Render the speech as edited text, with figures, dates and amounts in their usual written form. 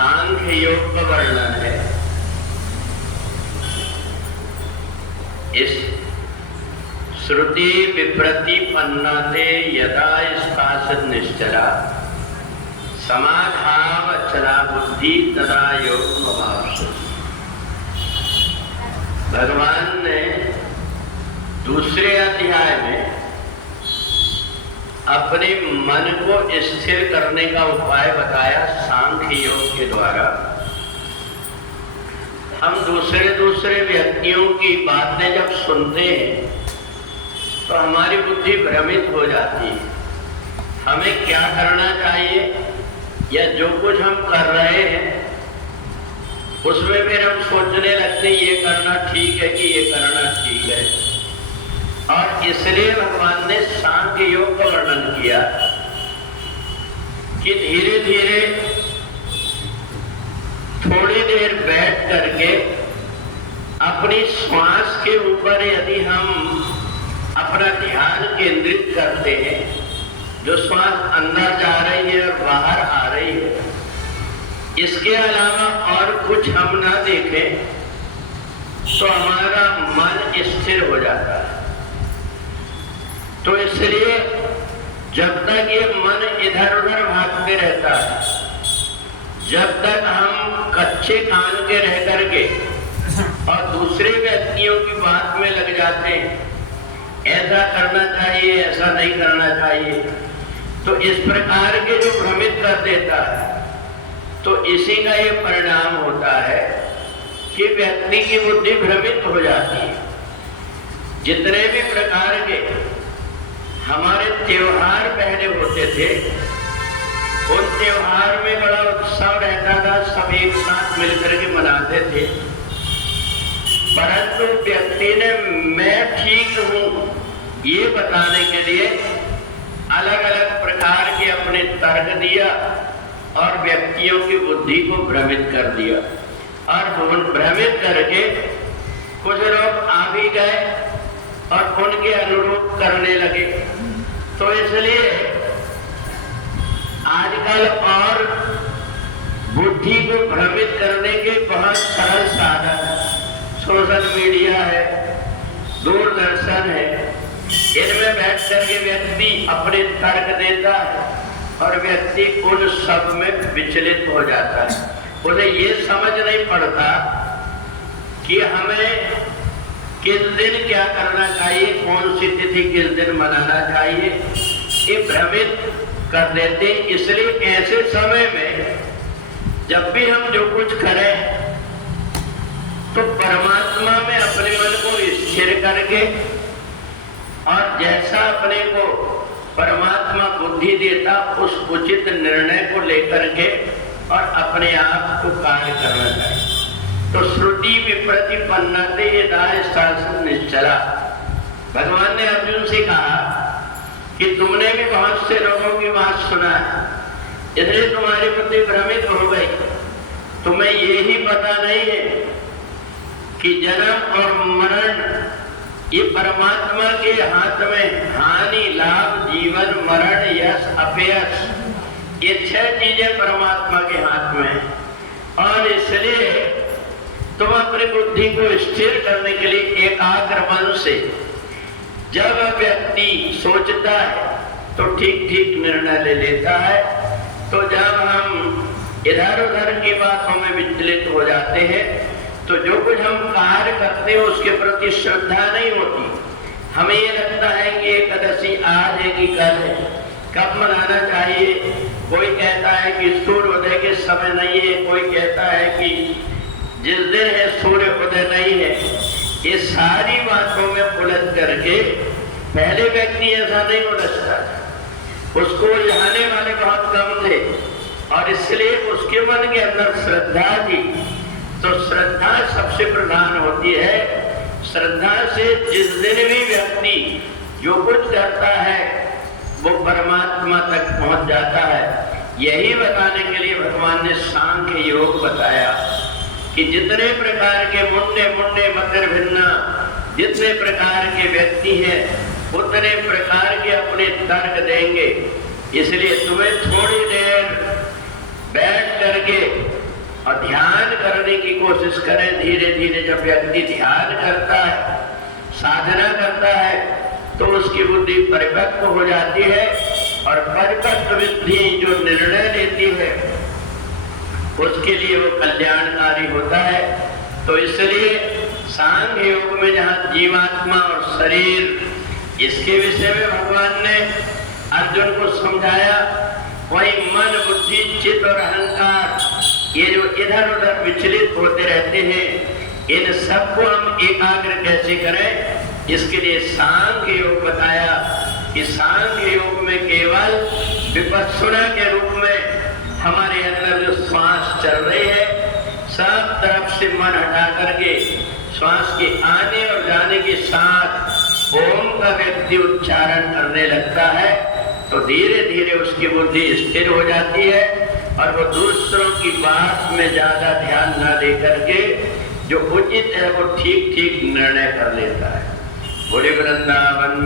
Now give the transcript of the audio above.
सांख्य योग का वर्णन है। इस श्रुति विप्रतिपन्नाते यदा स्पाशद निश्चला समाधावचला बुद्धि तदा योगमवाप्स्यति। भगवान ने दूसरे अध्याय में अपने मन को स्थिर करने का उपाय बताया सांख्य योग के द्वारा। हम दूसरे व्यक्तियों की बातें जब सुनते हैं तो हमारी बुद्धि भ्रमित हो जाती है। हमें क्या करना चाहिए या जो कुछ हम कर रहे हैं उसमें फिर हम सोचने लगते हैं ये करना ठीक है कि ये करना ठीक है। और इसलिए भगवान ने सांख्य योग का वर्णन किया कि धीरे धीरे थोड़ी देर बैठ करके अपनी श्वास के ऊपर यदि हम अपना ध्यान केंद्रित करते हैं, जो श्वास अंदर जा रही है और बाहर आ रही है, इसके अलावा और कुछ हम ना देखें तो हमारा मन स्थिर हो जाता है। तो इसलिए जब तक ये मन इधर उधर भागते रहता है, जब तक हम कच्चे कान के रह करके और दूसरे व्यक्तियों की बात में लग जाते हैं, ऐसा करना चाहिए ऐसा नहीं करना चाहिए, तो इस प्रकार के जो भ्रमित कर देता है, तो इसी का ये परिणाम होता है कि व्यक्ति की बुद्धि भ्रमित हो जाती है। जितने भी प्रकार के हमारे त्योहार पहले होते थे, उन त्योहार में बड़ा उत्सव रहता था, सब एक साथ मिलकर के मनाते थे। परंतु व्यक्ति ने मैं ठीक हूं ये बताने के लिए अलग अलग प्रकार के अपने तर्क दिया और व्यक्तियों की बुद्धि को भ्रमित कर दिया। और भ्रमित करके कुछ लोग आ भी गए और उनके अनुरूप करने लगे। तो इसलिए आजकल और बुद्धि को भ्रमित करने के बहुत सरल साधन, सोशल मीडिया है, दूरदर्शन है, इनमें बैठ करके व्यक्ति अपने तर्क देता है और व्यक्ति उन सब में विचलित हो जाता है। उन्हें ये समझ नहीं पड़ता कि हमें किस दिन क्या करना चाहिए, कौन सी तिथि किस दिन मनाना चाहिए, ये भ्रमित कर देते। इसलिए ऐसे समय में जब भी हम जो कुछ करें तो परमात्मा में अपने मन को स्थिर करके और जैसा अपने को परमात्मा बुद्धि देता उस उचित निर्णय को लेकर के और अपने आप को कार्य करना चाहिए। तो श्रुति विप्रतिपन्नाते यदा शासन निश्चला। भगवान ने अर्जुन से कहा कि तुमने भी बहुत से लोगों की बात सुना है, इसलिए तुम्हारी बुद्धि भ्रमित हो गई। तुम्हें यही पता नहीं है कि जन्म और मरण ये परमात्मा के हाथ में, हानि लाभ जीवन मरण यश अपयश, ये 6 चीजें परमात्मा के हाथ में। और इसलिए तुम अपनी बुद्धि को स्थिर करने के लिए एकाग्र मन से जब व्यक्ति सोचता है तो ठीक ठीक निर्णय ले लेता है। तो जब हम इधर उधर की बातों में विचलित हो जाते हैं तो जो कुछ हम कार्य करते हैं उसके प्रति श्रद्धा नहीं होती। हमें ये लगता है कि एकादशी आज है कि कल है, कब मनाना चाहिए। कोई कहता है कि सूर्योदय के समय नहीं है, कोई कहता है कि जिस दिन है सूर्य उदय नहीं है। ये सारी बातों में उलझ करके पहले व्यक्ति ऐसा नहीं उलझता, उसको उलझाने वाले बहुत कम थे और इसलिए उसके मन के अंदर श्रद्धा थी। तो श्रद्धा सबसे प्रधान होती है। श्रद्धा से जिस दिन भी व्यक्ति जो कुछ करता है वो परमात्मा तक पहुंच जाता है। यही बताने के लिए भगवान ने सांख्य योग बताया कि जितने प्रकार के मुंडे मुंडे मकर भिन्ना, जितने प्रकार के व्यक्ति हैं उतने प्रकार के अपने तर्क देंगे। इसलिए तुम्हें थोड़ी देर बैठ करके और ध्यान करने की कोशिश करें। धीरे धीरे जब व्यक्ति ध्यान करता है, साधना करता है, तो उसकी बुद्धि परिपक्व हो जाती है और परिपक्व बुद्धि जो निर्णय लेती है उसके लिए वो कल्याणकारी होता है। तो इसलिए सांख्य योग में जहाँ जीवात्मा और शरीर इसके विषय में भगवान ने अर्जुन को समझाया, वही मन, बुद्धि, चित्त और अहंकार ये जो इधर उधर विचलित होते रहते हैं, इन सबको हम एकाग्र कैसे करें, इसके लिए सांख्य योग बताया कि सांख्य योग में केवल विपश्यना के रूप में हमारे अंदर जो श्वास चल रही है, सब तरफ से मन हटा करके श्वास के आने और जाने के साथ ओम का व्यक्ति उच्चारण करने लगता है, तो धीरे धीरे उसकी बुद्धि स्थिर हो जाती है और वो दूसरों की बात में ज्यादा ध्यान न दे करके जो उचित है वो ठीक ठीक निर्णय कर लेता है। बोले वृंदावन